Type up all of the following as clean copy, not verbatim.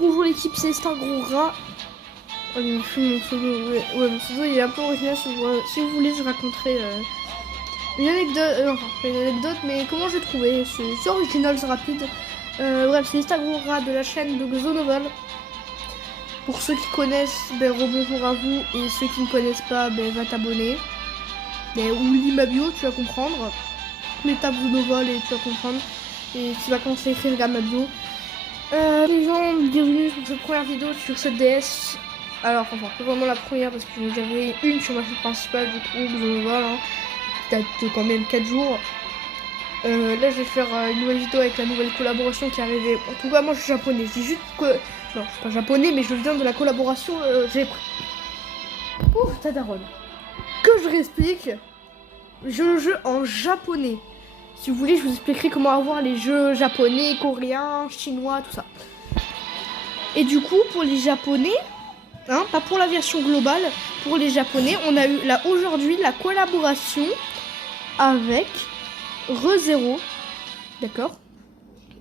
Bonjour l'équipe, c'est un gros rat. Allez, mon pseudo, ouais, mon pseudo il est un peu original. Si vous voulez, je raconterai une anecdote. Enfin, pas une anecdote, mais comment j'ai trouvé. C'est original, c'est rapide. Bref, c'est un gros rat de la chaîne de Xonoval. Pour ceux qui connaissent, ben rebonjour à vous. Et ceux qui ne connaissent pas, ben va t'abonner. Ou lis ma bio, tu vas comprendre. Mais tape Xonoval et tu vas comprendre. Et tu vas commencer à écrire regarde ma bio. Les gens, bienvenue sur cette première vidéo sur cette DS. Alors, enfin, pas vraiment la première parce que j'avais une sur ma chaîne principale du coup, Xonoval, hein, qui date de quand même 4 jours. Là, je vais faire une nouvelle vidéo avec la nouvelle collaboration qui est arrivée. En tout cas, moi je suis japonais. Je dis juste que. Non, je suis pas japonais, mais je viens de la collaboration. J'ai pris. Ouf, ta daronne. Que je réexplique. Je joue en japonais. Si vous voulez, je vous expliquerai comment avoir les jeux japonais, coréens, chinois, tout ça. Et du coup, pour les japonais, hein, pas pour la version globale, pour les japonais, on a eu là aujourd'hui la collaboration avec ReZero, d'accord,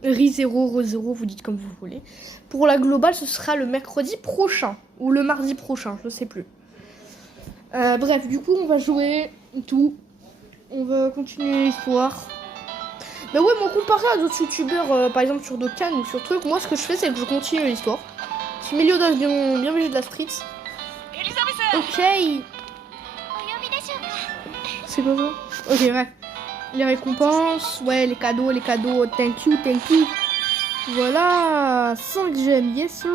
ReZero, ReZero, vous dites comme vous voulez. Pour la globale, ce sera le mercredi prochain ou le mardi prochain, je sais plus. Bref, du coup, on va jouer tout. On va continuer l'histoire. Mais ouais, mais comparé à d'autres youtubeurs, par exemple sur Dokkan ou sur truc, moi ce que je fais c'est que je continue l'histoire. C'est Meliodas bien obligé de la street. Ok. C'est quoi ça? Ok, bref. Les récompenses, ouais, les cadeaux, thank you. Voilà, 5 gemmes, yes.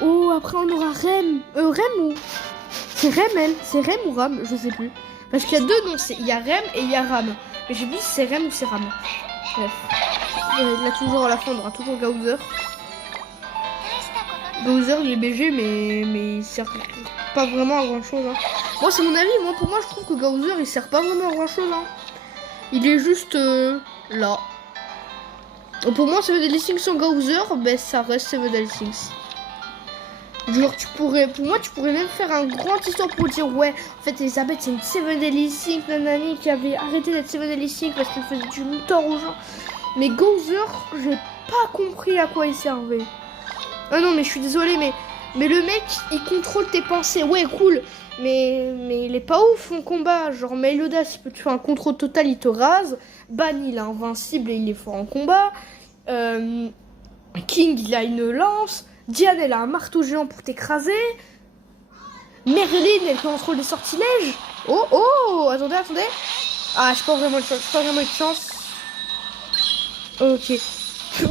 Oh, après on aura Rem. Rem ou... C'est Rem, elle. C'est Rem ou Ram, je sais plus. Parce qu'il y a deux noms, il y a Rem et il y a Ram. Mais j'ai dit si c'est Rem ou c'est Ram. Bref. Là, toujours à la fin, on aura toujours Gaouzer. Gaouzer, il est BG, mais il sert pas vraiment à grand chose. Hein. Moi, c'est mon avis. Pour moi, je trouve que Gaouzer, il sert pas vraiment à grand chose. Hein. Il est juste là. Pour moi, Seven Deadly Sins sans Gaouzer, ben ça reste Seven Deadly Sins. Genre, pour moi, tu pourrais même faire un grand histoire pour dire ouais, en fait, Elisabeth, c'est une Seven Deadly Sins, nanani, qui avait arrêté d'être Seven Deadly Sins parce qu'elle faisait du tort aux gens. Mais Gaouzer, j'ai pas compris à quoi il servait. Ah non, mais je suis désolée, mais le mec, il contrôle tes pensées. Ouais, cool. Mais il est pas ouf en combat. Genre, Meliodas, il peut te faire un contrôle total, il te rase. Ban, il est invincible et il est fort en combat. King, il a une lance. Diane, elle a un marteau géant pour t'écraser. Merlin, elle contrôle les sortilèges. Oh, attendez. Ah, j'ai pas vraiment de chance. Ok.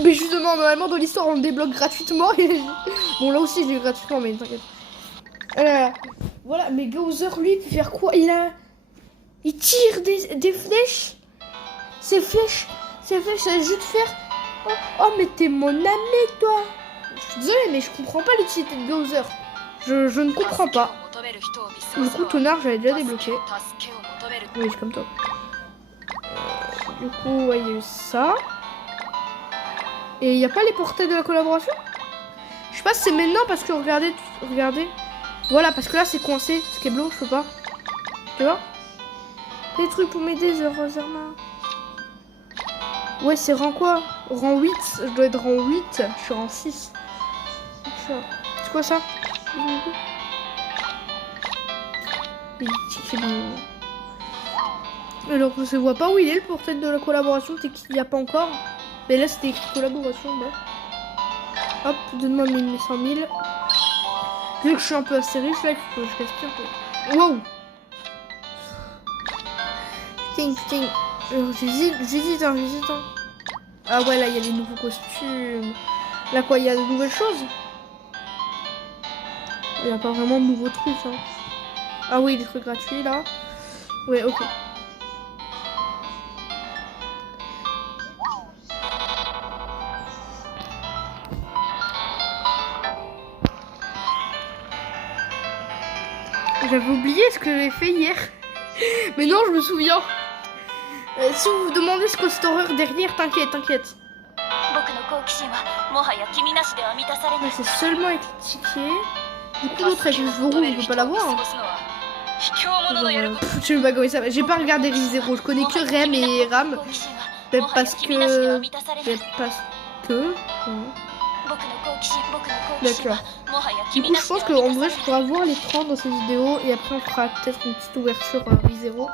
Mais justement, normalement, dans l'histoire, on le débloque gratuitement. Et... Bon, là aussi, je l'ai eu gratuitement, mais t'inquiète. Voilà, mais Gaouzer, lui, il peut faire quoi? Il tire des flèches. Ces flèches, ça veut juste faire... Oh, mais t'es mon ami, toi. Je suis désolée, mais je comprends pas l'utilité de Gaouzer. Je ne comprends pas. Du coup, Tonard, j'avais déjà débloqué. Oui, je suis comme toi. Du coup, ouais, il y a eu ça. Et il n'y a pas les portraits de la collaboration? Je sais pas si c'est maintenant parce que regardez. Voilà, parce que là, c'est coincé. Skeblo, je peux pas. Tu vois? Des trucs pour m'aider, Zerma. Ouais, c'est rang quoi? Rang 8. Je dois être rang 8. Je suis rang 6. C'est quoi ça? Alors je vois pas où il est le portrait de la collaboration, c'est qu'il n'y a pas encore. Mais là c'était écrit collaboration. Bah. Hop, donne-moi 100 000. Vu que je suis un peu assez riche là, il faut que je respire un peu. Wow. Putain. J'hésite. Ah ouais, là il y a les nouveaux costumes. Là quoi, il y a de nouvelles choses. Il n'y a pas vraiment de nouveaux trucs. Hein. Ah oui, des trucs gratuits là. Ouais, ok. J'avais oublié ce que j'ai fait hier. Mais non, je me souviens. Si vous vous demandez ce que c'est horreur derrière, t'inquiète. C'est seulement avec les tickets. Du coup, l'autre avec les cheveux roux, on peut pas l'avoir. Hein. Je sais pas comment ça va. J'ai pas regardé ReZero. Je connais que Rem et Ram. Parce que. que... D'accord. Du coup, je pense qu'en vrai, je pourrais avoir les 30 dans cette vidéo et après, on fera peut-être une petite ouverture I0.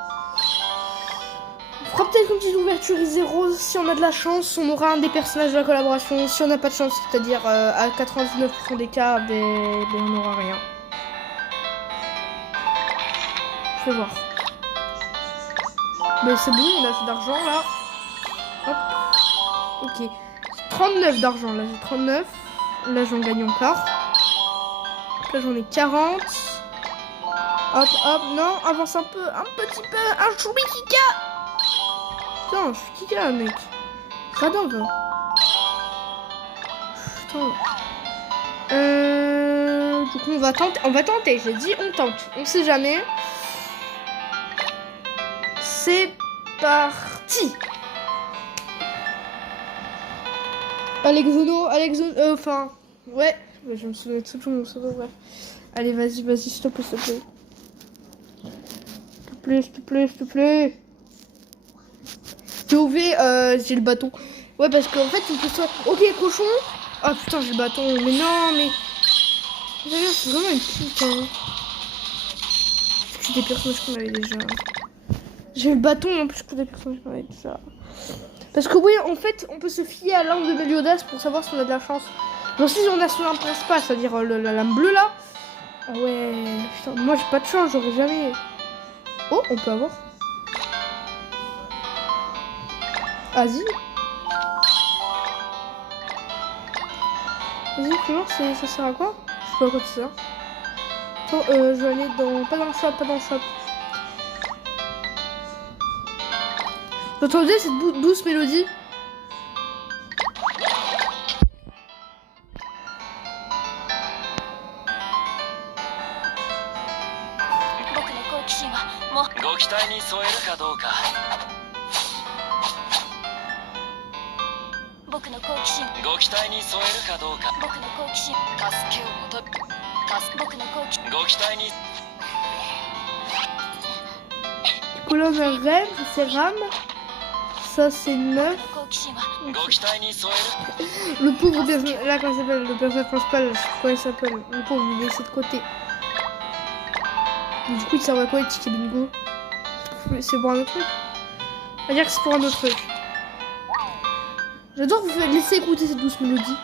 On fera peut-être une petite ouverture I0 si on a de la chance. On aura un des personnages de la collaboration. Si on n'a pas de chance, c'est-à-dire à 99% des cas, ben on n'aura rien. Je vais voir. Mais c'est bon, on a assez d'argent là. Hop. Ok. 39 d'argent, là j'ai 39. Là j'en gagne encore. Là j'en ai 40. Hop, hop, non, avance un peu, un petit peu, un choubi-kika. Putain, je suis kika, mec. Radin, va. Putain. Du coup, on va tenter, j'ai dit on tente. On sait jamais. C'est parti. Alexono, enfin, ouais, je me souviens tout mon pseudo, bref. Allez, vas-y, s'il te plaît, s'il te plaît. S'il te plaît. POV, j'ai le bâton. Ouais, parce qu'en fait, on peut soit... Ok, cochon. Ah, putain, j'ai le bâton. Mais non, mais... C'est vraiment une pute, hein. C'est des personnages qu'on avait déjà. J'ai le bâton, en plus, que des personnages qu'on avait déjà. Parce que oui, en fait, on peut se fier à l'arme de Meliodas pour savoir si on a de la chance. Donc si on a son arme principale, c'est-à-dire la lame bleue là. Ah ouais, putain, moi j'ai pas de chance, j'aurais jamais... Oh, on peut avoir. Vas-y. Vas-y, comment ça sert à quoi? Je sais pas à quoi ça sert. Attends, je vais aller dans... Pas dans le shop. Vous entendez cette douce mélodie? Colonne rêve, c'est Ram. Ça c'est 9. Le pauvre personnage, là comment il s'appelle, le personnage principal, je sais pas comment il s'appelle. Le pauvre il est laissé de côté. Et du coup il sert à quoi les tickets bingo? C'est pour un autre truc. On va dire que c'est pour un autre truc. J'adore vous laisser écouter cette douce mélodie.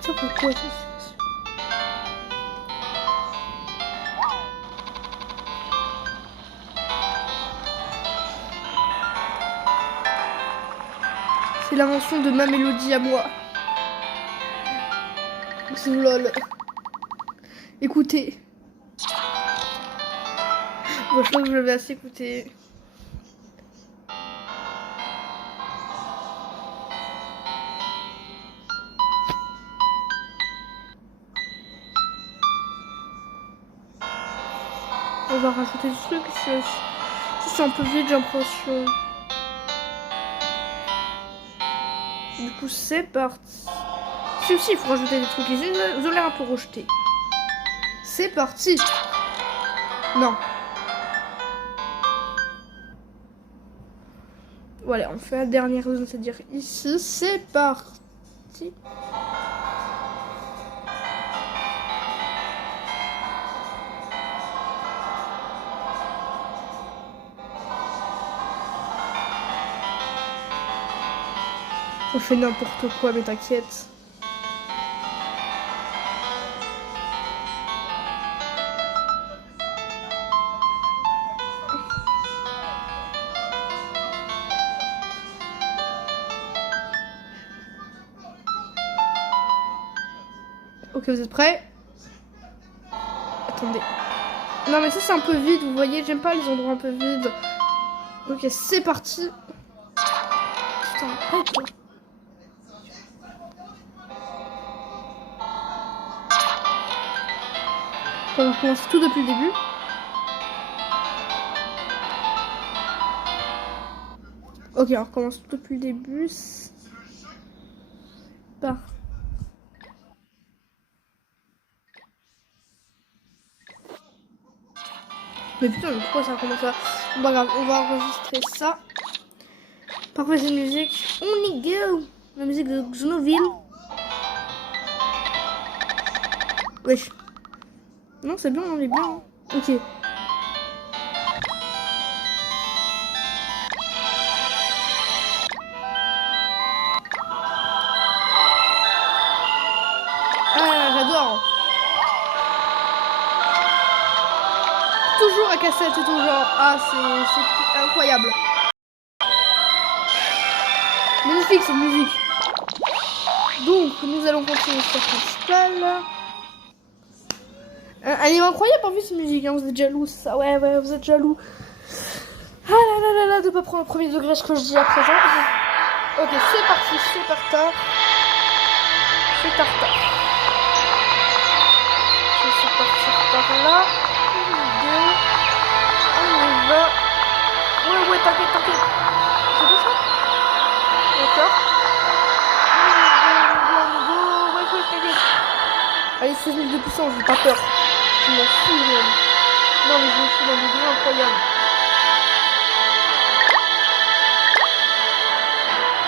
Ça pourquoi ça? C'est l'invention de ma mélodie à moi. C'est lol. Écoutez. Bon, je pense que je l'avais assez écouté. On va rajouter des trucs. C'est un peu vite, j'ai l'impression. Du coup, c'est parti. Si aussi, il faut rajouter des trucs. Ils ont l'air un peu rejetés. C'est parti. Non. Voilà, on fait la dernière zone, c'est-à-dire ici. C'est parti. On fait n'importe quoi, mais t'inquiète. Ok, vous êtes prêts? Attendez. Non, mais ça, c'est un peu vide, vous voyez. J'aime pas les endroits un peu vides. Ok, c'est parti. Putain, arrête, toi. On va recommencer tout depuis le début. Ok, on recommence tout depuis le début. Par... Mais putain, mais pourquoi ça commence à... Bah grave, on va enregistrer ça. Parfois c'est une musique. On y go. La musique de Xnoville. Wesh. Non, c'est bien, on est bien. Hein. Ok. Ah, j'adore. Toujours à cassette et tout genre. Ah, c'est incroyable. Magnifique cette musique. Donc, nous allons continuer sur la principale. Elle est incroyable en plus cette musique, hein. Vous êtes jaloux, ça. Ouais, vous êtes jaloux. Ah là là, de pas prendre le premier degré ce que je dis à présent. Ok, c'est parti, c'est parti. C'est tartare. Je vais partir par là. On y va. Ouais, t'inquiète. C'est tout ça? D'accord. Ouais, t'inquiète. Allez, 16 000 de puissance, j'ai pas peur. Je m'en fous même. Non, mais je me fous d'un degré incroyable.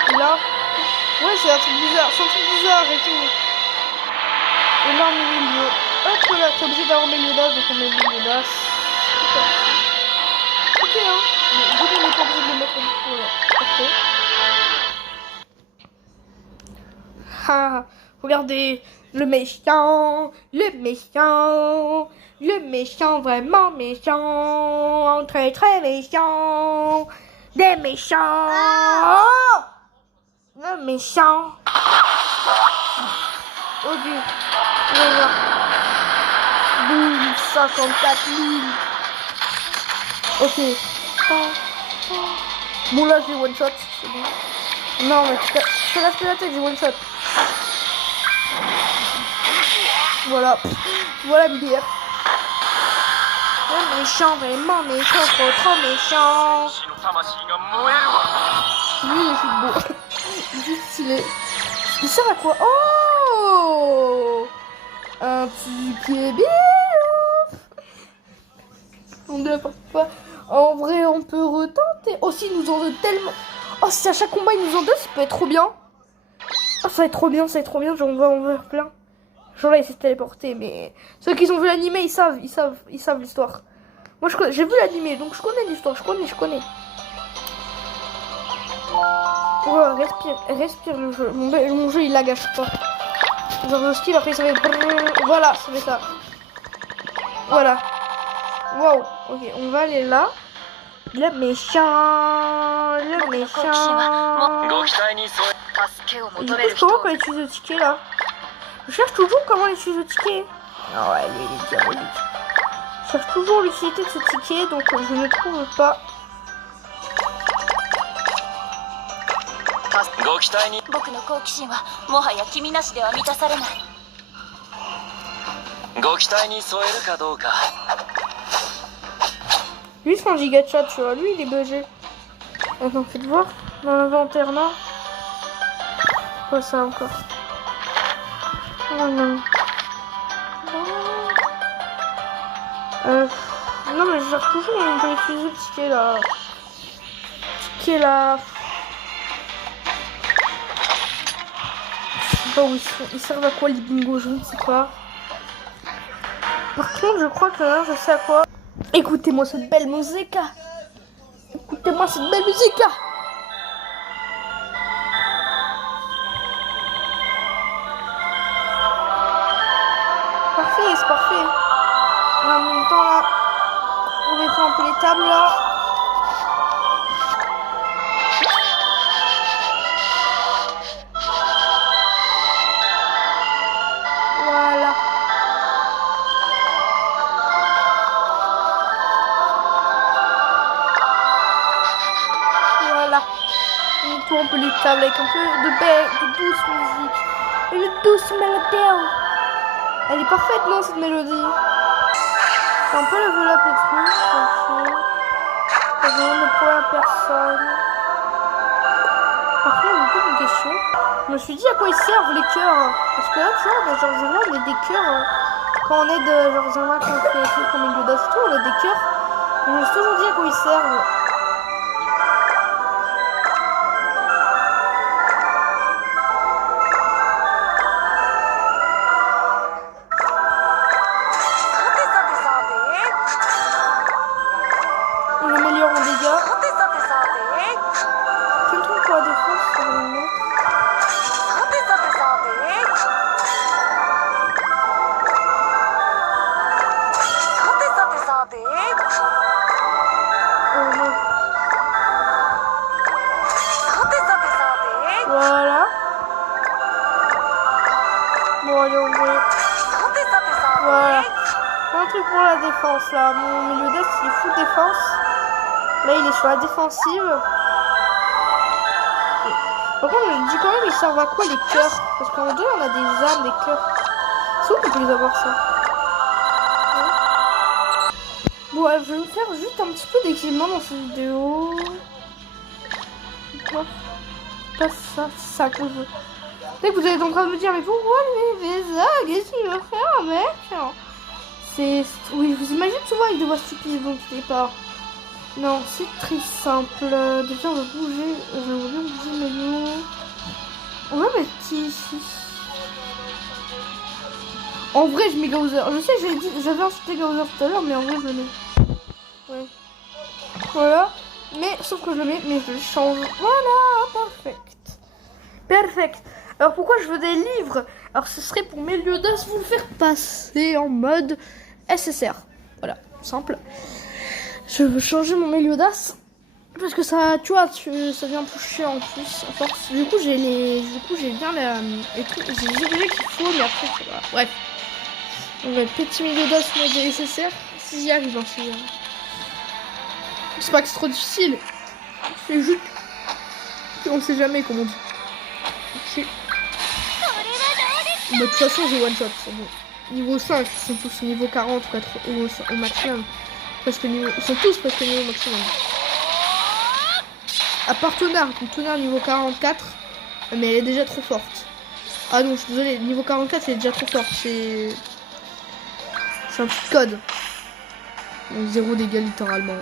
Et là, ouais, c'est un truc bizarre, et tout. Et là, on met le milieu. Hop là, t'es obligé d'avoir mes d'as, donc on met le d'as. Ok, hein. Mais vous n'êtes pas obligé de le mettre du coup, voilà. Parfait. Ah, regardez, le méchant, vraiment méchant, très méchant, des méchants, oh, le méchant. Ok, voilà. Boum, 54 000. Ok. Bon là j'ai one shot, c'est bon. Non mais je te laisse la tête, j'ai one shot. Voilà. Voilà le bière. Le méchant, vraiment méchant, trop méchant. Lui il est juste beau. Il est juste stylé. Il sert à quoi? Oh, un ticket bien. On ne n'importe quoi. En vrai, on peut retenter. Oh, si, ils nous en donnent tellement. Oh, si à chaque combat, ils nous en donnent, ça peut être trop bien. Oh, ça va être trop bien. Genre, on va en voir plein. Genre là, il s'est téléporté, mais ceux qui ont vu l'animé, ils savent l'histoire. Moi, j'ai vu l'animé, donc je connais l'histoire. Je connais. Oh, respire le jeu. Mon jeu, il lag à chaque fois. Genre, le skill, après, ça fait. Voilà, ça fait ça. Voilà. Wow, ok, on va aller là. Le méchant. Du coup, je comprends comment utiliser le ticket là. Je cherche toujours comment utiliser le ticket. Ah ouais, il est diabolique. Je cherche toujours l'utilité de ce ticket, donc je ne trouve pas. Lui, c'est un giga chat, tu vois. Lui, il est buggé. Attends, faites voir. Dans l'inventaire, non. Quoi ça encore? Oh non. Non, mais je cherche toujours. On peut utiliser le ticket là. Je sais pas où ils servent à quoi les bingos, je ne sais pas. Par contre, je crois que là, je sais à quoi. Écoutez-moi cette belle musique. Parfait, c'est parfait. Et en même temps, là, on va faire un peu les tables, là. Voilà. On tourne un peu les tables avec un peu de douce musique. Une douce mélodie. Elle est parfaite, non, cette mélodie? C'est un peu level up et tout. De première personne. Par contre, je me pose une question. Je me suis dit à quoi ils servent les cœurs. Parce que là, tu vois, genre, généralement, on a des cœurs. Quand on aide, genre, généralement, quand on fait des trucs comme milieu d'assaut, on a des cœurs. Je me suis toujours dit à quoi ils servent. On améliore en dégâts. Quel truc pour la défense ça va me mettre? Voilà. Bon, allez, on va... Voilà. Un truc pour la défense, là. Mon milieu d'est, il est full défense. Là, il est sur la défensive. Par contre, je dis quand même, ils servent à quoi les cœurs? Parce qu'en deux, on a des armes, des cœurs. C'est où qu'on peut les avoir, ça? Bon, ouais, je vais me faire juste un petit peu d'équipement dans cette vidéo. Quoi? Pas ça, c'est ça que je veux. Peut-être que vous êtes en train de me dire, mais pourquoi il fait ça? Qu'est-ce qu'il veut faire, mec? C'est... Oui, vous imaginez souvent avec des voix stupides, vous inquiétez pas. Non, c'est très simple. Déjà, on va bouger. Je vais bien bouger maintenant. On va mettre qui ici? En vrai, je mets Gauzer. Je sais, j'avais insulté Gauzer tout à l'heure, mais en vrai, je le mets. Ouais. Voilà. Mais, sauf que je le mets, mais je le change. Voilà, parfait. Perfect. Alors, pourquoi je veux des livres? Alors, ce serait pour mes lieux d'as vous le faire passer en mode SSR. Voilà, simple. Je veux changer mon Méliodas parce que ça, tu vois, ça vient plus chiant en plus à force. Du coup, j'ai bien les trucs, j'ai les objets qu'il faut, mais après, voilà. Bref. On va être petit Méliodas mode SSR si j'y arrive, hein, si j'y arrive. C'est pas que c'est trop difficile. C'est juste qu'on sait jamais comment on dit. Ok. Bah, de toute façon, j'ai one shot. Bon. Niveau 5, ils sont tous niveau 40 ou 4 au maximum. Parce que ils sont tous presque niveau maximum. À part Tonnerre, Tonnerre niveau 44, mais elle est déjà trop forte. Ah non, je suis désolée, niveau 44 elle est déjà trop forte. C'est un petit code. Donc 0 dégâts littéralement.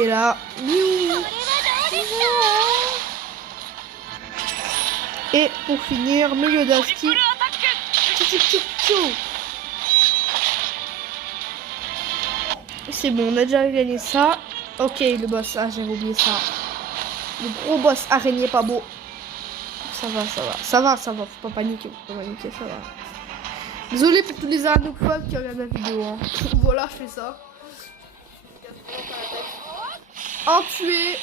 Et là, et pour finir, Meliodas qui... C'est bon, on a déjà gagné ça. Ok, le boss, ah j'avais oublié ça. Le gros boss araignée pas beau. Ça va, faut pas paniquer, ça va. Désolé pour tous les arachnophobes qui regardent la vidéo. Hein. Voilà, je fais ça. Un tué.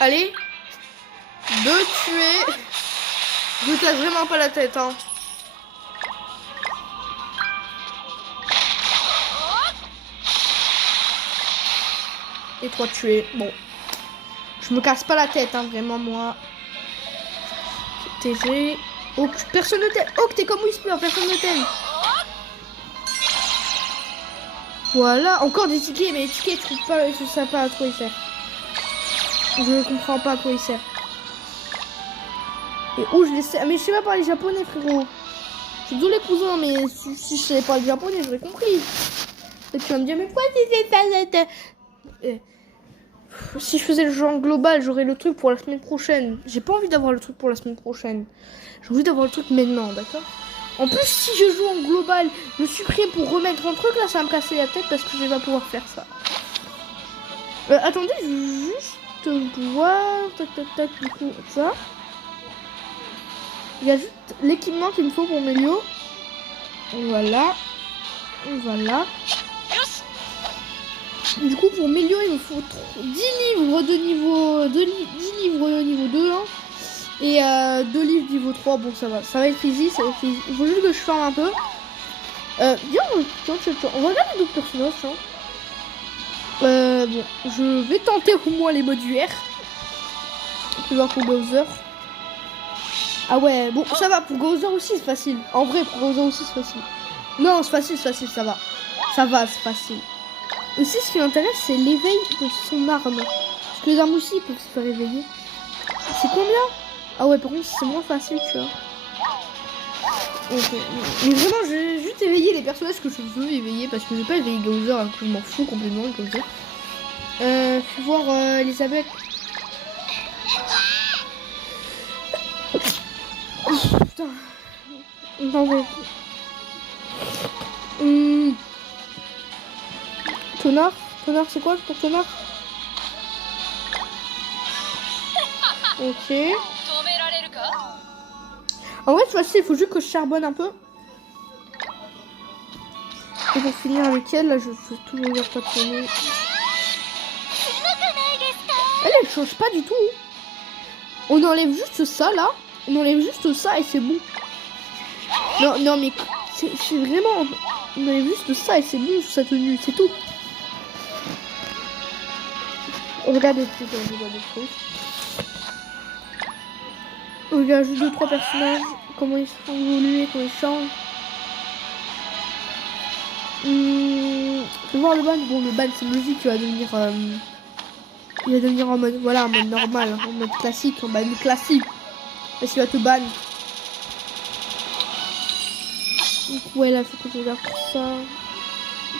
Allez. 2 tués. Je ne casse vraiment pas la tête, hein. Et 3 tués. Bon. Je me casse pas la tête, hein, vraiment, moi. TG. Oh, personne ne t'aime. Oh, que t'es comme Whisper, personne ne t'aime. Voilà. Encore des tickets, mais les tickets, je sais pas à quoi ils servent. Je ne comprends pas à quoi ils servent. Et où je les sais. Mais je sais pas parler japonais, frérot. Je suis désolé, cousin, mais si je savais parler japonais, j'aurais compris. Et tu vas me dire, mais pourquoi tu sais ça? Si je faisais le jeu en global, j'aurais le truc pour la semaine prochaine. J'ai pas envie d'avoir le truc pour la semaine prochaine. J'ai envie d'avoir le truc maintenant, d'accord? En plus, si je joue en global, je suis prêt pour remettre un truc, là, ça va me casser la tête parce que je vais pas pouvoir faire ça. Attendez, je vais juste voir... Tac, du coup, ça. Il y a juste l'équipement qu'il me faut pour Mélio. Voilà. Voilà. Du coup, pour Mélio, il me faut 10 livres de niveau 2, 10 livres de niveau 2, hein, et 2 livres niveau 3. Bon, ça va être easy, ça va être easy. Il faut juste que je farme un peu. Bien, on va regarder d'autres personnages. Hein. Bon, je vais tenter au moins les modes UR. On peut voir pour Bowser. Ah ouais, bon, ça va, pour Bowser aussi c'est facile. En vrai, pour Bowser aussi c'est facile. Non, c'est facile, ça va. Ça va, c'est facile. Aussi, ce qui m'intéresse, c'est l'éveil de son arme. Parce que les armes aussi peuvent se faire éveiller. C'est combien? Ah ouais, par contre, c'est moins facile, tu vois. Okay. Mais vraiment, je vais juste éveiller les personnages que je veux éveiller. Parce que je vais pas éveiller Gowser, alors que je m'en fous complètement de Gowser. Faut voir Elisabeth. Oh, putain. Attendez. Tonard, c'est quoi pour Tonard? Ok. En vrai, c'est facile, il faut juste que je charbonne un peu. Et pour finir avec elle, là, je fais toujours dire pas de sonner. Elle change pas du tout. On enlève juste ça, là. On enlève juste ça et c'est bon. Non, mais c'est vraiment... On enlève juste ça et c'est bon sur sa tenue, c'est tout. Regardez des trucs. Regarde juste 2-3 personnages, comment ils sont évolués, comment ils changent. Faut voir le ban. Bon, le ban c'est logique, il va devenir en mode, voilà, en mode normal, en mode classique, en ban classique. Parce qu'il va te ban. Donc ouais, là, faut que je regarde tout ça.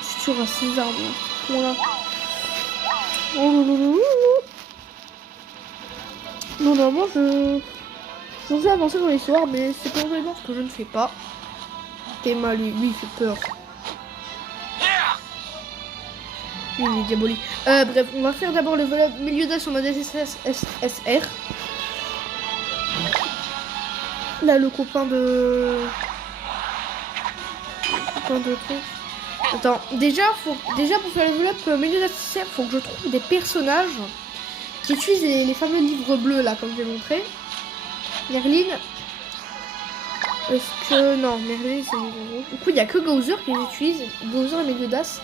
Je tue à 6 armes, là. Voilà. Non, normalement, je vais avancer dans l'histoire, mais c'est probablement ce que je ne fais pas. Théma, lui, il fait peur. Lui, il est diabolique. Bref, on va faire d'abord le Meliodas en mode SSR. Là, le copain de truc. Attends, déjà pour faire le level up Meliodas SSR, faut que je trouve des personnages qui utilisent les fameux livres bleus là, comme j'ai montré. Merlin. Est-ce que... Non, Merlin c'est livre rouge. Du coup, il n'y a que Gowser qui les utilise. Gowser et Meliodas.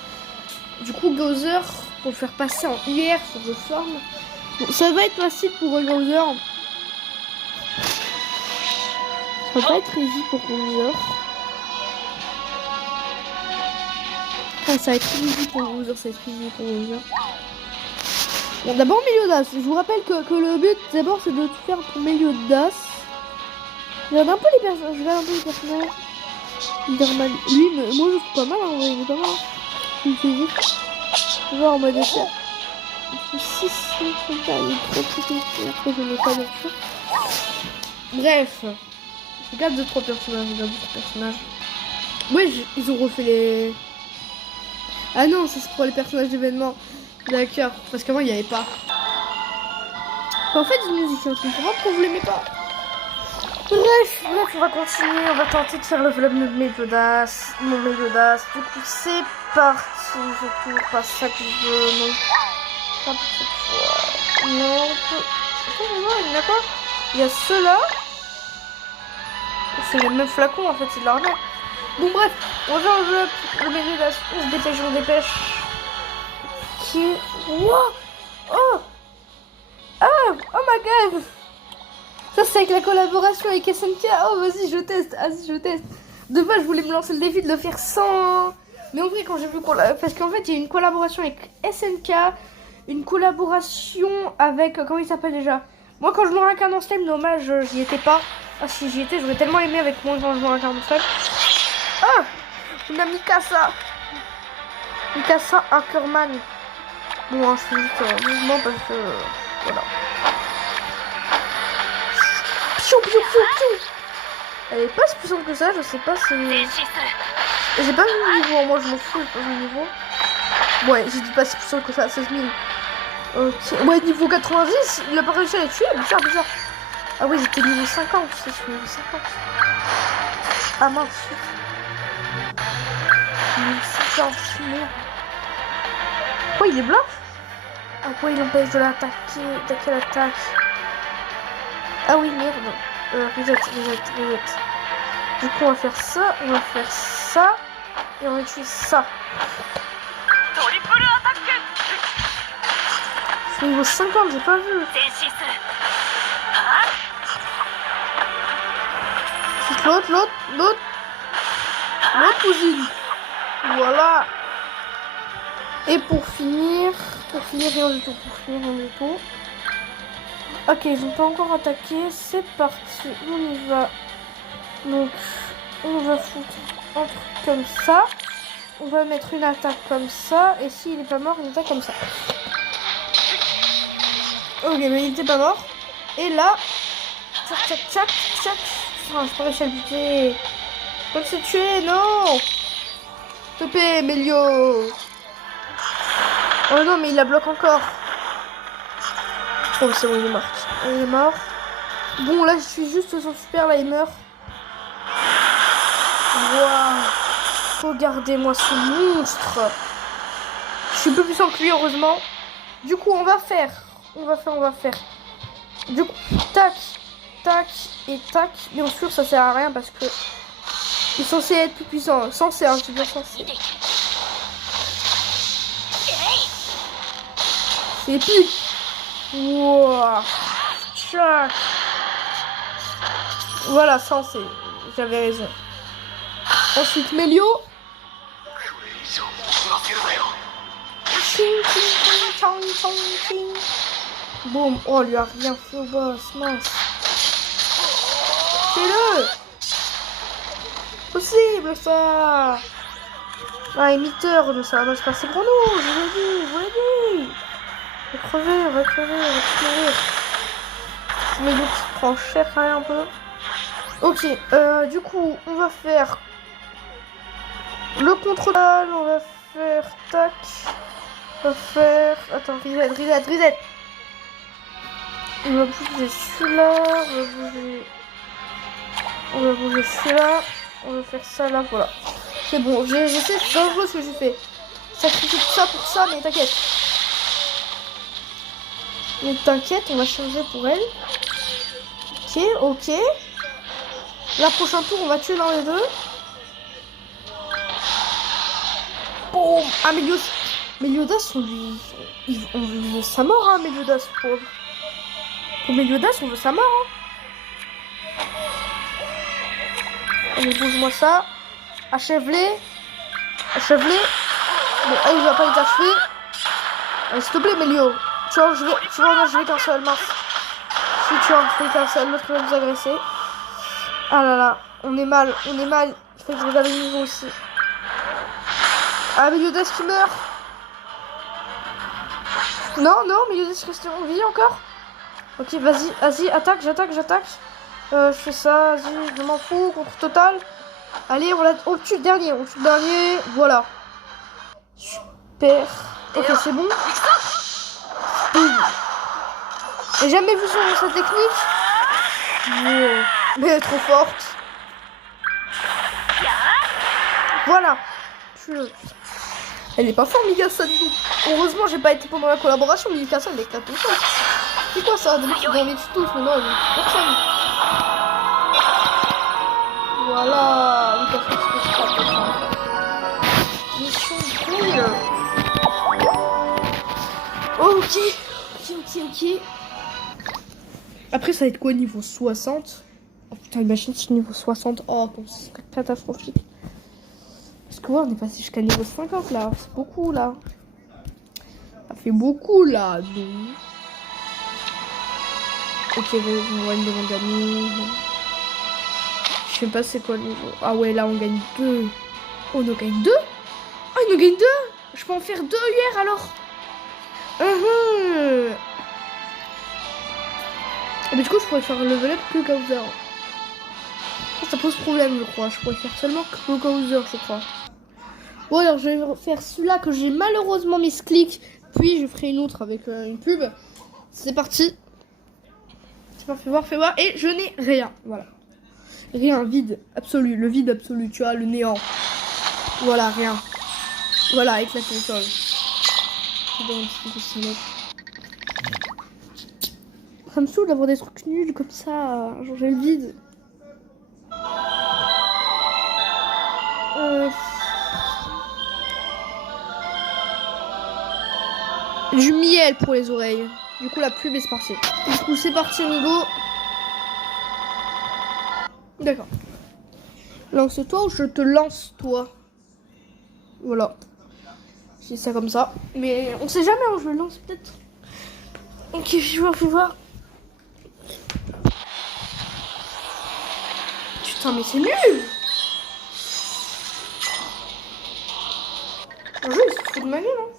Du coup, Gowser, pour le faire passer en UR, faut que je forme. Bon, ça va être facile pour Gowser. Ça va pas être easy pour Gowser. Ah, ça va être easy pour Gowser, Bon, d'abord Meliodas. Je vous rappelle que le but d'abord c'est de tout faire pour Meliodas. Je regarde un peu les personnages. Normal. Lui, moi je trouve pas mal, hein, il est pas mal. Il fait vite. Genre en mode essai. Il fait 6, il est trop petit. Après je n'ai pas d'option. Bref. Je regarde 2-3 personnages. Ouais, ils ont refait les... Ah non, ça c'est pour les personnages d'événements. D'accord, parce qu'avant il n'y avait pas. En fait, les musiciens sont pour qu'on vous les met pas. Bref, on va continuer. On va tenter de faire le vlog de Meliodas. Mon Meliodas. Du coup, c'est parti. Je tourne pas ça que je veux. Non. Pas pour cette fois. Non, il y en a quoi? Il y a ceux-là. C'est le même flacon en fait, c'est de l'arnaque. Bon, bref, on va faire le Meliodas. On se dépêche. Wow. Oh my god. Ça c'est avec la collaboration avec SNK. Oh vas-y je teste. De base je voulais me lancer le défi de le faire sans... Mais en vrai quand j'ai vu parce qu'en fait il y a une collaboration avec SNK. Une collaboration avec... Comment il s'appelle déjà? Moi quand je me réincarne en slime, dommage j'y étais pas. Ah si j'y étais, j'aurais tellement aimé avec moi quand je me réincarne en slime. Ah, on a Mikasa Ackerman. Bon, hein, je fais juste mouvement parce que... voilà. Piou. Elle est pas si puissante que ça, je sais pas si... J'ai pas vu le niveau, moi je m'en fous, j'ai pas vu le niveau. Ouais, j'ai dit pas si puissante que ça, 16 000. Ok, ouais, niveau 90, il a pas réussi à les tuer, bizarre. Ah oui, j'étais niveau 50, je suis niveau 50. Ah mince. Niveau 50, merde. Pourquoi il est blanc? Ah quoi il empêche de l'attaquer? T'as quelle attaque? Ah oui merde. Reset. Du coup on va faire ça, et on va utiliser ça. Je suis niveau 50, j'ai pas vu. L'autre. L'autre cousine. Voilà. Et pour finir rien du tout. Ok, ils n'ont pas encore attaqué. C'est parti. On y va. Donc, on va foutre un truc comme ça. On va mettre une attaque comme ça. Et s'il n'est pas mort, une attaque comme ça. Ok, mais il n'était pas mort. Et là, tchac. Enfin, je peux réussir à le buter. Faut le tuer, non. S'il te plaît, Melio. Oh non, mais il la bloque encore. Oh, c'est bon, il est mort. Il est mort. Bon, là, je suis juste son super, là, il meurt. Waouh. Regardez-moi ce monstre. Je suis peu puissant que lui, heureusement. Du coup, on va faire. Du coup, tac et tac. Bien sûr, ça sert à rien parce que il est censé être plus puissant. Censé, hein, je veux dire censé. C'est plus. Wow. Tchac. Voilà, censé. J'avais raison. Ensuite, Melio. Boum. Oh, lui a rien fait au boss. Mince. Fais-le. Possible, ça. Ah, émetteur, mais ça va mal se passer pour nous. Je vous l'ai dit. On va crever, on va mourir. Mais donc, il prend cher quand même un peu. Ok, du coup, on va faire le contrôle, on va faire tac. On va faire... Attends, reset. On va bouger celui-là, on va bouger celui-là. On va faire ça là, voilà. C'est bon, je sais, c'est dangereux ce que j'ai fait. Sacrifier tout ça pour ça, mais t'inquiète. Mais t'inquiète, on va changer pour elle. Ok. La prochaine tour, on va tuer dans les deux. Boum. Ah, Meliodas, on veut sa mort, hein, Meliodas, pauvre. Pour Meliodas, on veut sa mort, hein. Allez, bouge-moi ça. Achève-les. Bon, elle, il va pas les achever. Allez, s'il te plaît, Melio. Tu vas en achever qu'un seul, mince. Si tu en fais qu'un seul, l'autre va nous agresser. Ah là là, on est mal. Il faut que je regarde le niveau aussi. Ah, Meliodas qui meurt. Non, Meliodas reste en vie encore. Ok, vas-y, attaque, j'attaque. Je fais ça, vas-y, je m'en fous, contre total. Allez, on tue le dernier, voilà. Super. Ok, c'est bon. J'ai jamais vu sa technique. Wow. Mais elle est trop forte. Voilà. Elle est pas forte, Mikasa, du tout. Heureusement, j'ai pas été pendant la collaboration. Mikasa, elle est éclatée tout seul. C'est quoi ça? D'habitude, on les tue tous, mais non, elle est personne. Voilà. Mikasa, c'est pas pour ça. Mission cool. Ok. Après, ça va être quoi, niveau 60? Oh putain, imagine si niveau 60. Oh, bon, ce serait catastrophique. Parce que ouais, on est passé jusqu'à niveau 50 là. C'est beaucoup là. Ça fait beaucoup là. Donc... Ok, on va une demande d'amis. Je sais pas c'est quoi le niveau. Ah ouais, là on gagne 2. Oh, on en gagne 2? Ah, il nous gagne 2. Je peux en faire 2 hier alors. Et du coup, je pourrais faire le level up que Bowser. Ça pose problème, je crois. Je pourrais faire seulement que Bowser, je crois. Bon, alors je vais faire celui-là que j'ai malheureusement mis ce clic. Puis je ferai une autre avec une pub. C'est parti. Fais voir. Et je n'ai rien. Voilà. Rien, vide, absolu. Le vide absolu, tu vois, le néant. Voilà, rien. Voilà, avec la console. Ça me saoule d'avoir des trucs nuls comme ça. Genre j'ai le vide. Du miel pour les oreilles. Du coup la pub est partie. Du coup c'est parti, Ringo. D'accord. Lance-toi ou je te lance toi. Voilà. C'est ça comme ça. Mais on sait jamais, hein, je le lance peut-être. Ok, je vais voir. Putain, mais c'est nul. Le jeu, il se fout de ma gueule, hein.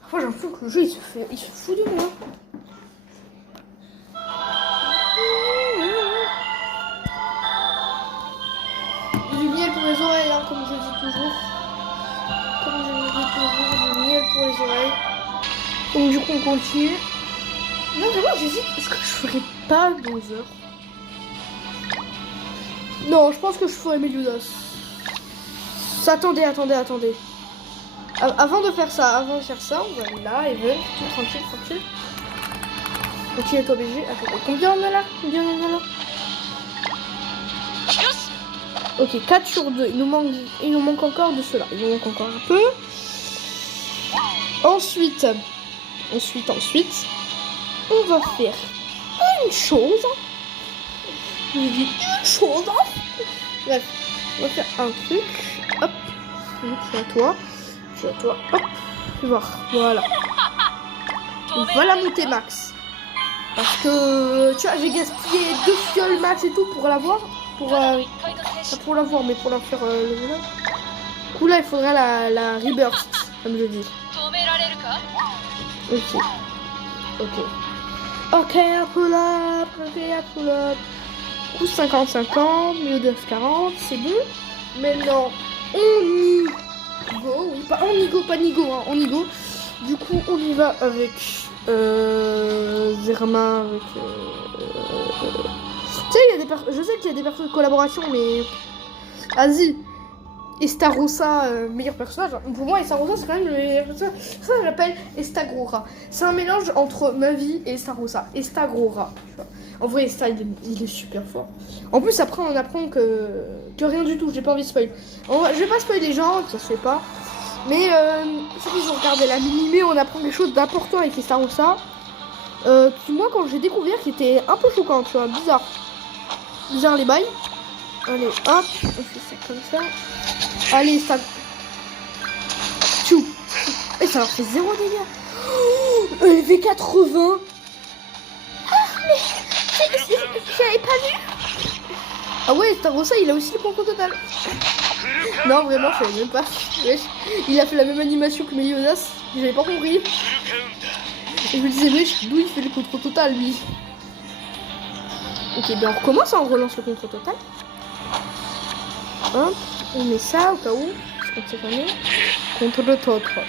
Parfois, j'ai l'impression que le jeu, il se fout de moi. Du miel pour les oreilles, hein, comme je dis toujours. Comme je dis toujours, du miel pour les oreilles. Donc du coup, on continue. Non, vraiment, j'hésite. Est-ce que je ferais pas Bowser? Non, je pense que je ferais Meliodas. Attendez. Avant de faire ça, on va aller là, et veut tout tranquille. Ok, toi BG. Attends, combien on a là? Ok, 4 sur 2. Il nous manque encore de cela. Il nous manque encore un peu. Ensuite, on va faire une chose. Je dis une chose. Bref, on va faire un truc. Hop. Je suis à toi. Hop. Tu vois. Voilà. On va la monter max. Parce que, tu vois, j'ai gaspillé 2 fioles max et tout pour l'avoir. Pour l'avoir, mais pour la faire le jeu. Du coup, là, il faudrait la rebirth, comme je dis. Ok, pull up. Du coup, 50-50, mieux de 40, c'est bon. Maintenant, on y go. Oui, pas Nigo, hein, on y go. Du coup, on y va avec Zermain, avec... Tu sais, je sais qu'il y a des personnes de collaboration, mais... Vas-y. Estarossa, meilleur personnage. Pour moi, Estarossa, c'est quand même le meilleur personnage. Ça, je l'appelle Estagrora. C'est un mélange entre Mavi et Estarossa. Estagrora. En vrai, Esta, il est super fort. En plus, après, on apprend que rien du tout. J'ai pas envie de spoil. Je vais pas spoiler les gens, ça se fait pas. Mais ceux qui ont regardé la mini, on apprend quelque chose d'important avec Estarossa. Qui, moi, quand j'ai découvert, qui était un peu choquant, tu vois, bizarre les bails. Allez, hop, on fait ça comme ça. Allez, ça... Tchou. Et ça leur fait 0 dégâts. V80. Ah, mais... J'avais pas vu. Ah ouais, Starossa, il a aussi le concours total. Non, vraiment, je savais même pas. Wesh. Il a fait la même animation que Meliodas. J'avais pas compris. Et je me disais, wesh, d'où il fait le contrôle total, lui? Ok, bien on recommence, on relance le contrôle total. Hop, on met ça au cas où. Parce qu'on sait jamais. Contrôle total.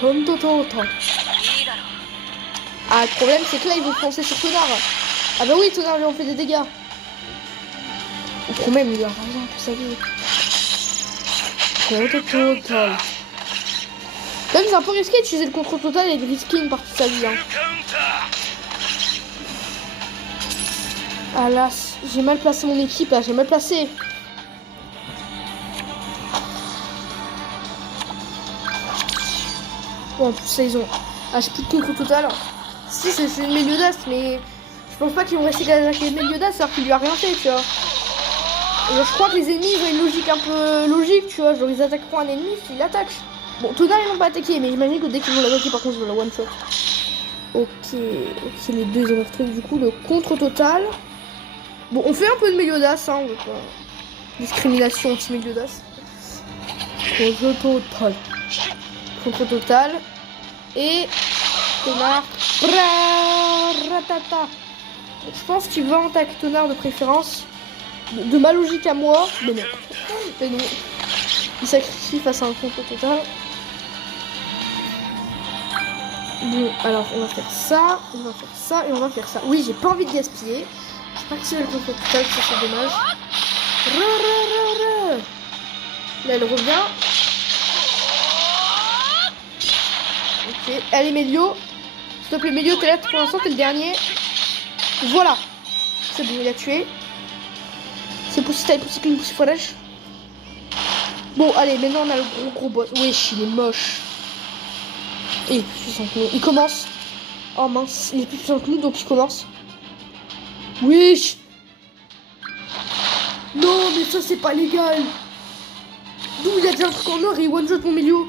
Contrôle total. Ah, le problème, c'est que là, ils vont foncer sur Tonard. Ah bah oui, Tonard lui en fait des dégâts. Ou problème, il a raison pour sa vie. Contrôle total. Même c'est un peu risqué d'utiliser le contrôle total et de risquer une partie de sa vie. Hein. Ah là, j'ai mal placé mon équipe là, j'ai mal placé. Bon, en plus ça ils ont... Ah, j'ai plus de contrôle total. Si, c'est une Meliodas, mais je pense pas qu'ils vont rester avec Meliodas alors qu'il lui a rien fait, tu vois. Alors, je crois que les ennemis ils ont une logique un peu logique, tu vois. Genre ils attaqueront un ennemi s'il attaque. Bon, Tonard ils n'ont pas attaqué, mais j'imagine que dès qu'ils vont l'attaquer, par contre, ils vont la one shot. Ok, les deux ils ont leur truc, du coup, le contre total. Bon, on fait un peu de Meliodas, hein, on veut pas. Discrimination anti-Meliodas. Contre total. Et Tonard. Ratata. Je pense qu'il va attaquer Tonard de préférence. De ma logique à moi. Mais non. Mais non. Il sacrifie face à un contre total. Bon, alors on va faire ça. On va faire ça et on va faire ça. Oui, j'ai pas envie de gaspiller. Je pas activé le contre total, ça c'est dommage. Là elle revient. Ok, allez Mélio. S'il te plaît Mélio, t'es là pour l'instant, t'es le dernier. Voilà. C'est bon, il a tué. C'est possible, t'as possible une poussée forage. Bon, allez, maintenant on a le gros boss. Wesh, il est moche. Et il est plus puissant que nous. Il commence. Oh mince, il est plus puissant que nous, donc il commence. Wesh. Non, mais ça, c'est pas légal. D'où il a déjà un truc en or et one shot mon milieu.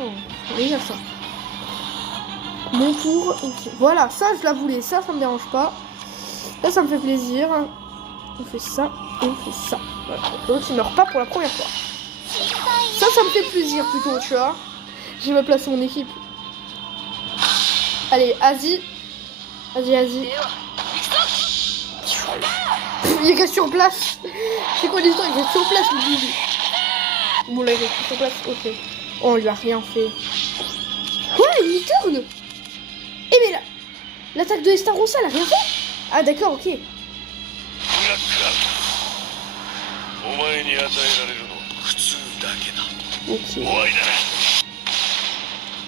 Oh, c'est légal ça. Mon tour, ok. Voilà, ça je la voulais, ça me dérange pas. Là ça me fait plaisir. On fait ça et on fait ça. Voilà. L'autre il meurt pas pour la première fois. Ça me fait plaisir plutôt, tu vois. Je vais placer mon équipe. Allez, Asie. Asie. Il est sur place. C'est quoi l'histoire? Il est sur place le bébé. Bon là il est sur place, ok. Oh on lui a rien fait. Quoi? Il tourne? Eh mais là, l'attaque de Estarossa, elle a rien fait? Ah d'accord, ok. Ok.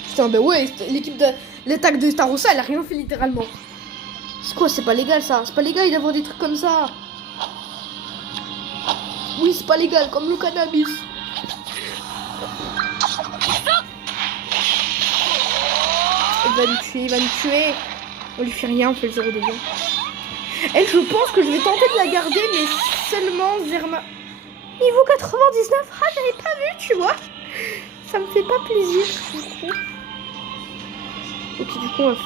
Putain, bah ouais, l'équipe de l'attaque de Estarossa, elle a rien fait littéralement. C'est quoi? C'est pas légal ça? C'est pas légal d'avoir des trucs comme ça. Oui, c'est pas légal, comme le cannabis. Il va nous tuer. On lui fait rien, on fait le 0 dégâts. Elle, je pense que je vais tenter de la garder, mais seulement Zerma. Niveau 99, ah, j'avais pas vu, tu vois. Ça me fait pas plaisir, du coup. Ok, du coup, on va...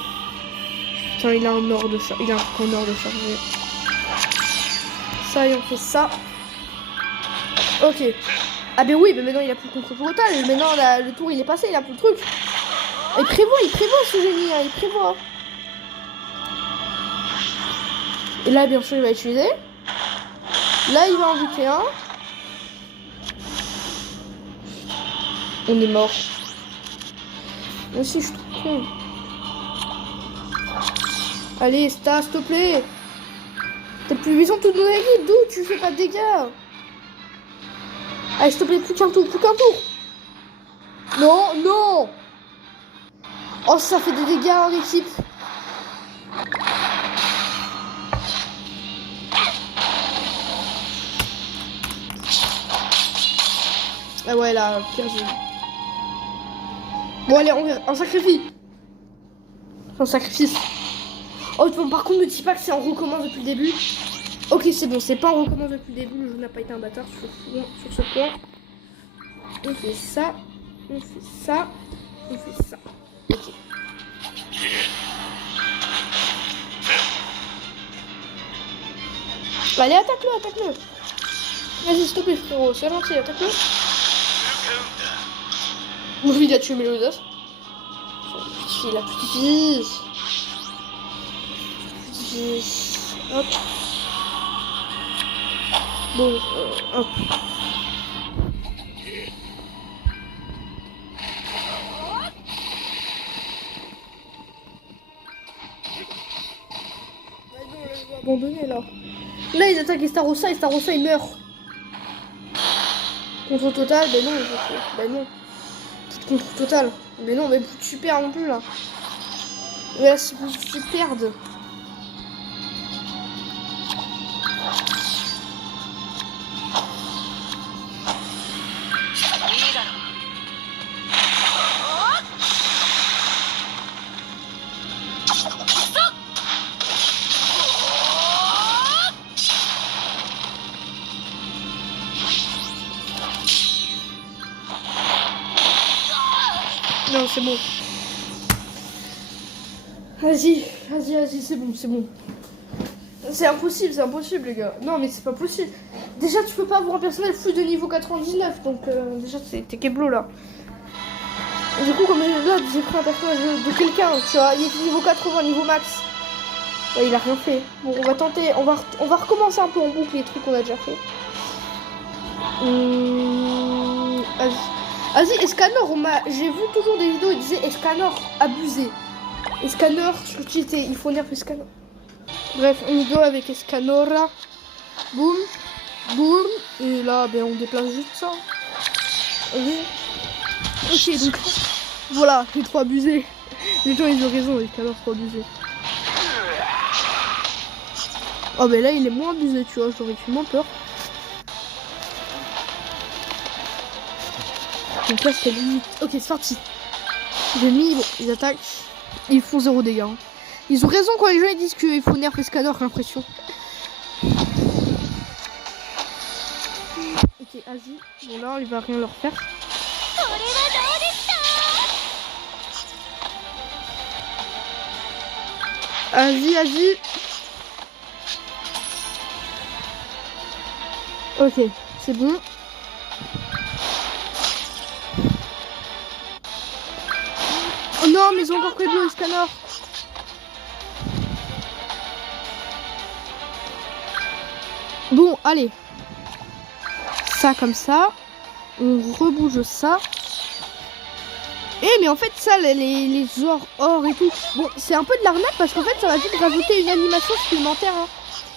Putain, il a un or de charger. Il a un truc en or de charger. Ça, et on fait ça. Ok. Ah, ben oui, mais maintenant il a plus le contrôle total. Maintenant, le tour il est passé, il a plus le truc. Il prévoit ce génie, hein, il prévoit. Et là, bien sûr, il va utiliser. Là, il va en buter un. On est mort. Moi aussi, je suis trop con. Allez, Sta, s'il te plaît. T'as plus besoin de toute mon équipe, d'où tu fais pas de dégâts. Allez, s'il te plaît, plus qu'un tour. Non. Oh, ça fait des dégâts en équipe. Ah ouais, là, pire jeu. Bon, allez, on sacrifie. Un sacrifice. Oh, bon, par contre, ne dis pas que c'est on recommence depuis le début. Ok, c'est bon, c'est pas on recommence depuis le début. Le jeu n'a pas été un bâtard sur ce point. On fait ça. Ok. Allez, attaque-le. Vas-y, s'il te plaît, frérot, c'est gentil, attaque-le. Bon, il a tué Mélodas. La petite fille. Hop. Bon, hop. Abandonné là. Là ils attaquent Estarossa il meurt. Contre total, ben non, Petite contre total. Mais non, mais tu perds non plus là. Mais là c'est plus tu perds. Non, c'est bon. Vas-y, c'est bon. C'est impossible, les gars. Non, mais c'est pas possible. Déjà, tu peux pas avoir un personnage plus de niveau 99, donc déjà, t'es Keblo, là. Et du coup, comme là, j'ai pris un personnage de quelqu'un, tu vois, il est niveau 80, niveau max. Ouais, il a rien fait. Bon, on va tenter, on va recommencer un peu en boucle les trucs qu'on a déjà fait. Vas-y, Escanor, j'ai vu toujours des vidéos, ils disaient Escanor abusé. Escanor, il faut nerf Escanor. Bref, on y doit avec Escanor là. Boum. Et là, ben, on déplace juste ça. Ok, donc voilà, j'ai trop abusé. Les gens, ils ont raison, Escanor trop abusé. Oh, ben là, il est moins abusé, tu vois, j'aurais eu moins peur. Donc là c'était limite. Ok, c'est parti. J'ai mis, bon, ils attaquent. Ils font 0 dégâts. Hein. Ils ont raison quand les gens ils disent qu'il faut nerf Escanor, j'ai l'impression. Ok, Asie. Bon là, il va rien leur faire. Asie. Ok, c'est bon. Oh non, mais ils ont encore pris le scanner. Bon, allez. Ça comme ça. On rebouge ça. Mais en fait ça, les genres or et tout. Bon, c'est un peu de l'arnaque parce qu'en fait ça va vite rajouter une animation supplémentaire. Hein.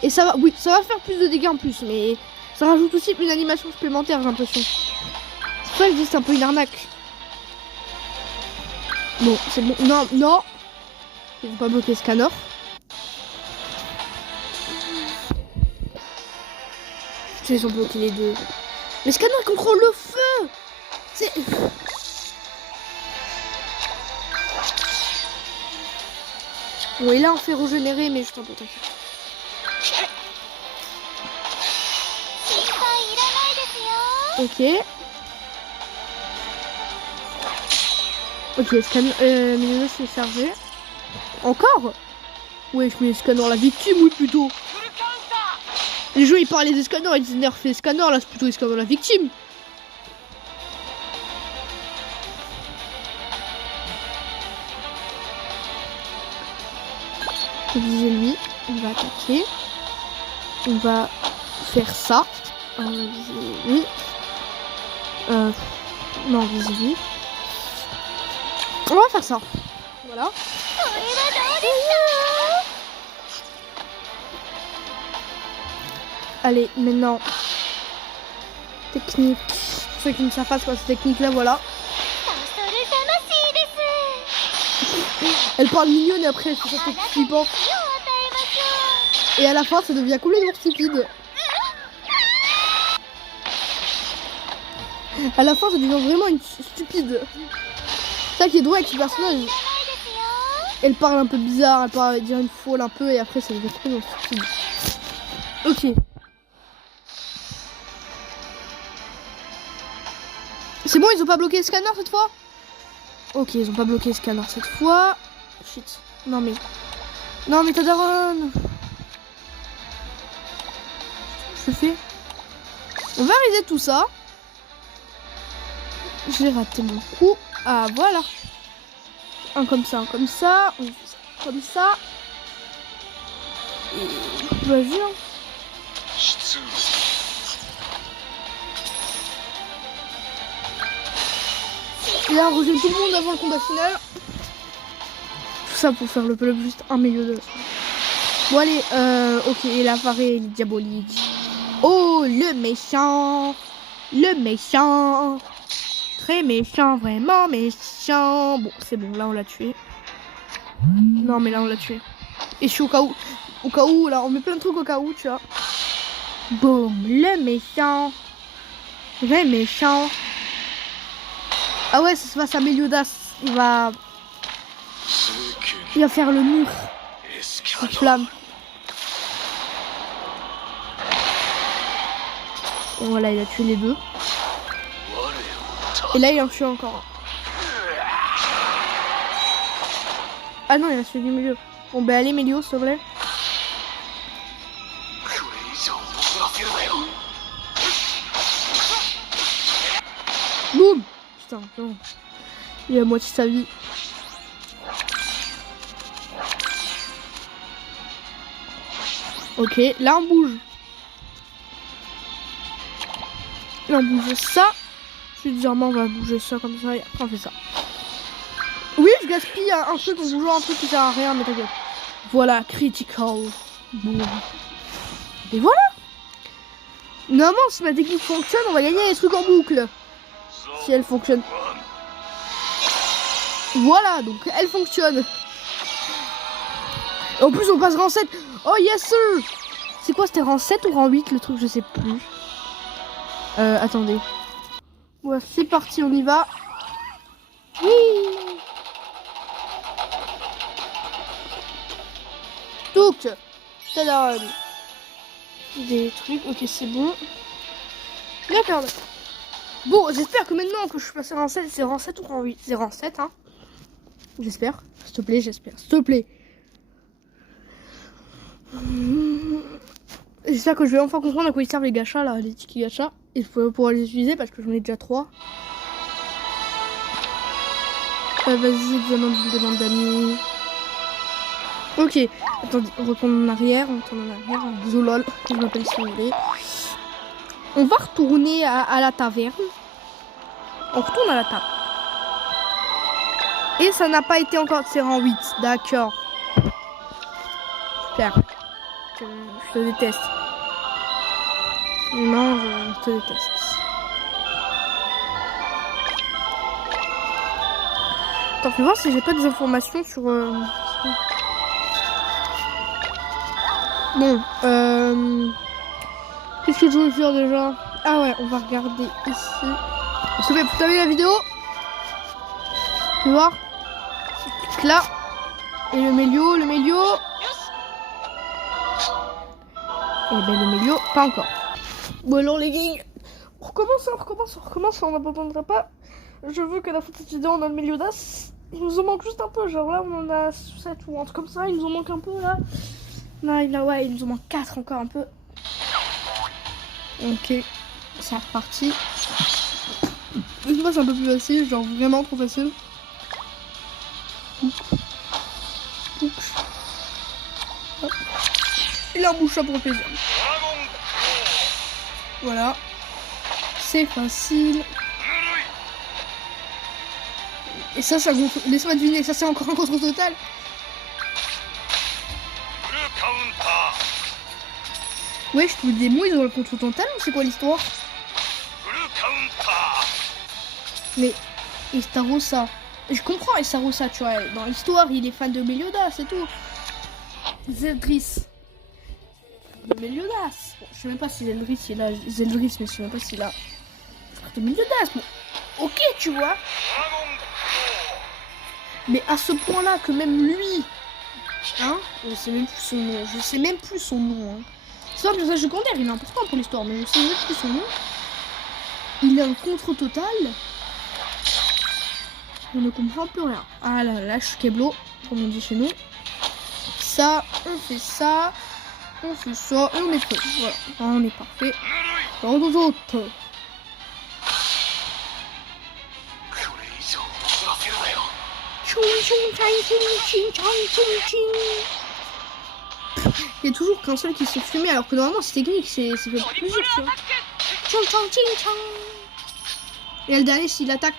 Et ça va, oui, ça va faire plus de dégâts en plus. Mais ça rajoute aussi une animation supplémentaire, j'ai l'impression. C'est pour ça que je dis que c'est un peu une arnaque. Bon, c'est bon. Non. Ils vont pas bloquer scanner. Ils ont bloqué les deux. Mais scanner contrôle le feu. C'est... Bon, et là on fait régénérer, mais je t'en peux t'inquiète. Ok, scanner, mais c'est chargé. Encore? Ouais, je mets scanner la victime, oui, plutôt. Les jeux, ils parlaient des scanners, ils disaient nerfez scanner, là, c'est plutôt les scanners la victime. Viser lui, on va attaquer. On va faire ça. On va viser lui. Non, viser lui. On va faire ça. Voilà. Allez, maintenant. Technique. Pour ceux qui ne savent pas quoi cette technique là, voilà. Elle parle mignonne et après elle fait sa tête flippante. Et à la fin ça devient complètement stupide. À la fin ça devient vraiment une stupide. C'est ça qui est drôle avec ce personnage. Elle parle un peu bizarre, elle parle dire une folle un peu et après ça devient complètement stupide. Ok. C'est bon, ils ont pas bloqué le scanner cette fois? Ok, ils ont pas bloqué le scanner cette fois. Shit. Non mais ta daronne. Je fais. On va réaliser tout ça. J'ai raté mon coup. Ah voilà. Un comme ça, un comme ça. On fait ça comme ça. Et... vas-y hein. Il a rejeté tout le monde avant le combat final. Tout ça pour faire le plus juste un milieu de... Bon allez, ok, et la farée diabolique. Oh, le méchant. Le méchant. Très méchant, vraiment méchant. Bon, c'est bon, là on l'a tué. Non mais là on l'a tué. Et je suis au cas où, là on met plein de trucs au cas où, tu vois. Boum, le méchant. Très méchant. Ah ouais, ça se passe à Meliodas. Il va faire le mur. La flamme. Et voilà, il a tué les deux. Et là, il en tue encore. Ah non, il a celui du milieu. Bon, ben allez, Melio, s'il te plaît. Boum. Putain, non. Il a moitié sa vie. Ok, là on bouge. Là on bouge ça. Bizarrement on va bouger ça comme ça et après on fait ça. Oui, je gaspille un truc en bougeant un truc qui sert à rien, mais t'inquiète. Voilà, critical. Bon. Et voilà. Normalement, si ma technique fonctionne, on va gagner les trucs en boucle. Si elle fonctionne. Voilà, donc elle fonctionne. Et en plus, on passe rang 7. Oh yes sir. C'est quoi, c'était rang 7 ou rang 8 le truc, je sais plus. Attendez. Ouais, c'est parti, on y va. Oui. Donc, tada. Des trucs, ok, c'est bon. D'accord. Bon, j'espère que maintenant que je suis passé rang 7, c'est rang 7 ou rang 8. C'est rang 7, hein. J'espère. S'il te plaît, j'espère. S'il te plaît. J'espère que je vais enfin comprendre à quoi ils servent les gachas, là, les tickets gachas. Et je peux pouvoir les utiliser parce que j'en ai déjà 3. Vas-y, examen d'une demande d'amis. Ok. Attendez, on retourne en arrière. On retourne en arrière. Zolol, je m'appelle si vous voulez. On va retourner à la taverne. On retourne à la table. Et ça n'a pas été encore, c'est rang 8. D'accord. Super. Je te déteste. Non, je te déteste. Attends, fais voir si j'ai pas des informations sur... Bon, qu'est-ce que je veux faire déjà? Ah ouais, on va regarder ici. S'il te plaît, pour terminer la vidéo. Tu vois? Clique là. Et le Mélio. Et ben le Mélio, pas encore. Bon alors les gars, on recommence, on n'abandonnera pas. Je veux que la fin de cette vidéo on a le Méliodas. Il nous en manque juste un peu, genre là on en a 7 ou un truc comme ça, il nous en manque un peu là. Non, ouais, il nous en manque 4 encore un peu. Ok, c'est reparti. Une fois c'est un peu plus facile, genre vraiment trop facile. Il a un bouche pour le plaisir. Voilà. C'est facile. Et ça gonfle. Laisse-moi deviner, ça c'est encore un contre total. Ouais, je te dis, moi ils ont le contre total, c'est quoi l'histoire? Mais Estarossa, je comprends Estarossa, tu vois, dans l'histoire il est fan de Meliodas, c'est tout. Zeldris. De Meliodas. Bon, je sais même pas si Zeldris il a Zeldris, mais je sais même pas s'il a frère de Meliodas. Bon, ok, tu vois. Mais à ce point-là que même lui, hein, je sais même plus son nom. Hein. C'est un personnage secondaire, il est important pour l'histoire, mais je sais même plus son nom. Il a un contre total. On ne comprend plus rien. Ah là là, je suis Keblo, comme on dit chez nous. Ça, on fait ça. On fait ça et on est prêt. Voilà, on est parfait. Dans nos autres. Il y a toujours qu'un seul qui s'est fumé alors que normalement c'est technique, c'est fait plusieurs, tu vois. Et le dernier s'il attaque.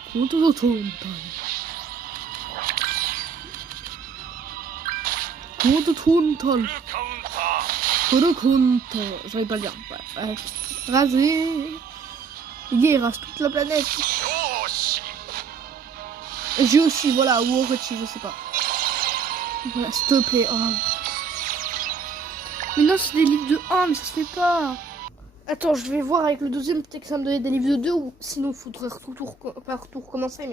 J'arrive pas à le dire. Raser. Il rase toute la planète. J'ai aussi, voilà, ou Orochi, je sais pas. Voilà, s'il te plaît. Oh. Mais non, c'est des livres de 1, mais ça se fait pas. Attends, je vais voir avec le deuxième, peut-être que ça me donne des livres de 2, ou sinon il faudrait pas tout recommencer,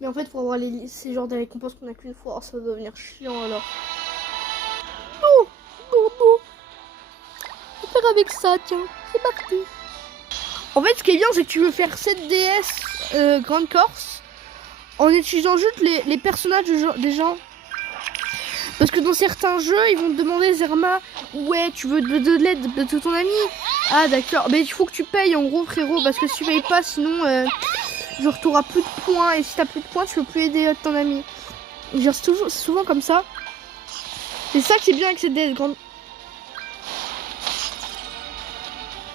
mais en fait, pour avoir ces genres de récompenses qu'on a qu'une fois, ça va devenir chiant alors. Non. On va faire avec ça, tiens, c'est parti. En fait, ce qui est bien, c'est que tu veux faire 7 DS Grande Corse en utilisant juste les personnages des gens. Parce que dans certains jeux, ils vont te demander, Zerma, ouais, tu veux de l'aide de ton ami? Ah d'accord, mais il faut que tu payes en gros, frérot, parce que si tu payes pas, sinon, genre, t'auras plus de points, et si t'as plus de points, tu peux plus aider ton ami. Genre, c'est souvent comme ça. C'est ça qui est bien avec cette DS grande.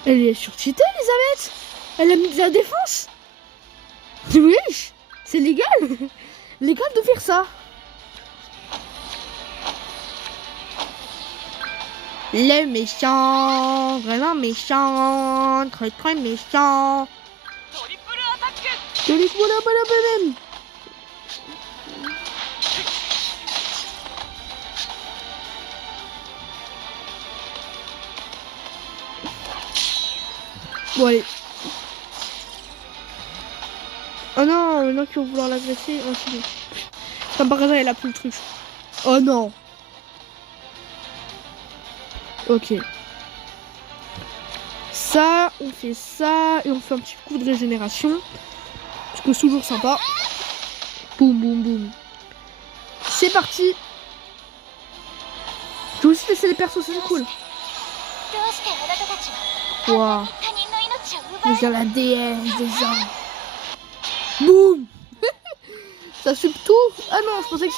Elle est surcheatée, Elisabeth. Elle a mis de la défense. Oui, c'est légal. Légal de faire ça. Le méchant, vraiment méchant, très très méchant. Bon allez. Oh non, maintenant qu'ils vont vouloir l'agresser. Oh, c'est bon. Comme par hasard, elle a plus le truc. Oh non. Ok. ça, on fait ça, et on fait un petit coup de régénération. Parce que c'est toujours sympa. Boum, boum, boum. C'est parti. Je vais aussi laisser les persos, c'est cool. Waouh. Je viens la déesse des gens. Boum. Ça suit tout. Ah non, je pensais que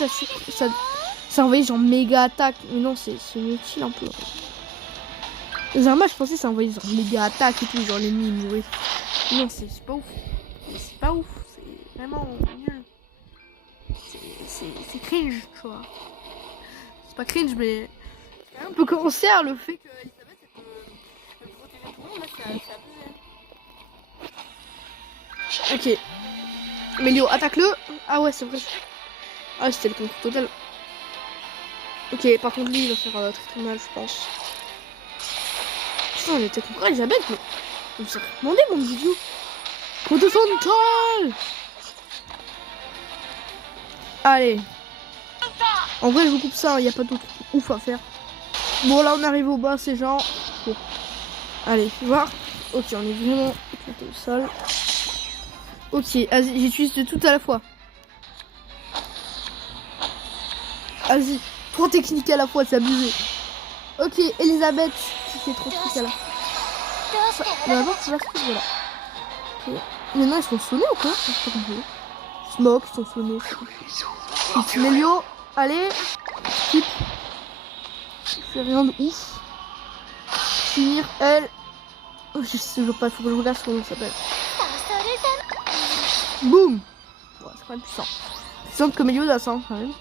ça envoyait genre méga attaque. Mais non, c'est inutile un peu. Zarma, je pensais que ça envoyait genre méga attaque et tout, genre les mimes, oui. Non, c'est pas ouf. C'est pas ouf. C'est vraiment nul. C'est cringe, tu vois. C'est pas cringe, mais c'est un peu cancer le fait que Elisabeth peut protéger tout le monde. Là, c'est abusé. Ok. Mélio, attaque-le. Ah ouais, c'est vrai. Ah ouais, c'était le contrôle total. Ok, par contre, lui, il va faire très mal, je pense. Putain, on était encore Elisabeth, mais on s'est demandé mon vidéo. Coup de frontal. Allez. En vrai, je vous coupe ça, il n'y a pas d'autre ouf à faire. Bon, là, on arrive au bas, c'est genre... Bon. Allez, tu vois. Ok, on est vraiment tout au sol. Ok, vas-y, j'utilise de tout à la fois. Vas-y, 3 techniques à la fois, c'est abusé. Ok, Elisabeth, qui fait trop de trucs à la fois. D'abord, c'est là, voilà. Ok. Maintenant, ils sont sonnés ou quoi? Smoke, ils sont sonnés. Mélio, allez. Skip. Je fais rien de ouf. Finir, elle. Oh, je sais toujours pas, il faut que je regarde comment ça s'appelle. Boum. Ouais, c'est quand même puissant. Puissante comme Meliodas, hein, quand même.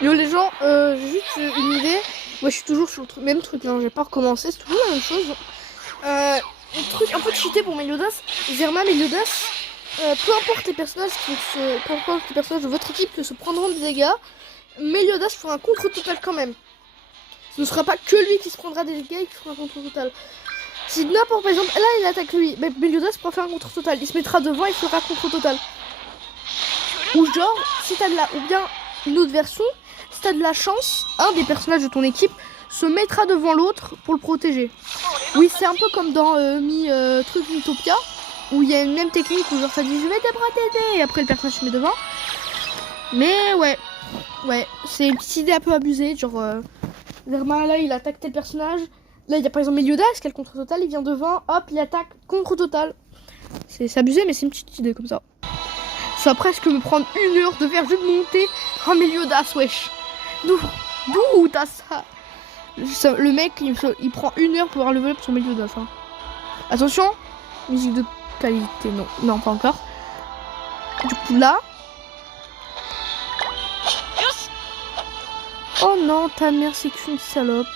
Yo les gens, j'ai juste une idée. Moi je suis toujours sur le même truc, hein. J'ai pas recommencé, c'est toujours la même chose. Un truc un peu cheaté pour Meliodas. Zerma, Meliodas, peu importe les personnages de votre équipe qui se prendront des dégâts, Meliodas fera un contre total quand même. Ce ne sera pas que lui qui se prendra des dégâts et qui fera un contre total. Si n'importe, par exemple, là il attaque lui, mais Meliodas pourra faire un contre total. Il se mettra devant et il fera un contre total. Ou genre, si t'as de la, ou bien une autre version, si t'as de la chance, un des personnages de ton équipe se mettra devant l'autre pour le protéger. Oui, c'est un peu comme dans truc Mythopia, où il y a une même technique où genre ça dit je vais te protéger et après le personnage se met devant. Mais ouais, c'est une petite idée un peu abusée, genre Zerma là il attaque tel personnage, là il y a par exemple Meliodas qui a le contre total, il vient devant, hop il attaque contre total. C'est abusé mais c'est une petite idée comme ça. Ça va presque me prendre 1 heure de faire jeu de monter un Meliodas, wesh. D'où t'as ça? Le mec, il prend 1 heure pour avoir level up son Meliodas. Hein. Attention, musique de qualité, non, pas encore. Du coup là. Oh non, ta mère c'est qu'une salope.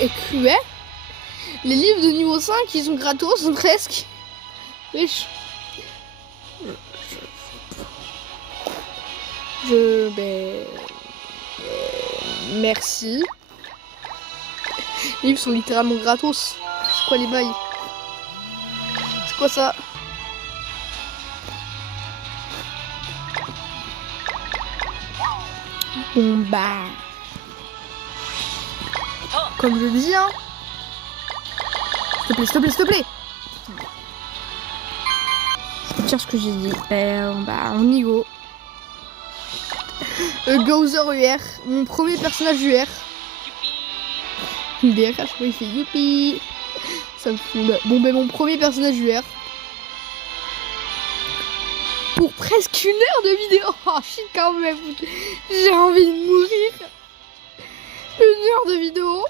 Et ouais, les livres de niveau 5 ils sont gratos presque. Wesh. Merci. Les livres sont littéralement gratos. C'est quoi les bails? C'est quoi ça? Bon bah. Comme je dis, hein. S'il te plaît. C'est pire ce que j'ai dit. Bah, on y go. Gowser UR, mon premier personnage UR. BRH, il fait youpi. Ça me fout. Bon, ben, mon premier personnage UR. Pour presque 1 heure de vidéo. Oh, shit, quand même. J'ai envie de mourir. 1 heure de vidéo.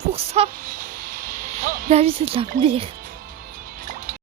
Pour ça. La vie, c'est de la merde.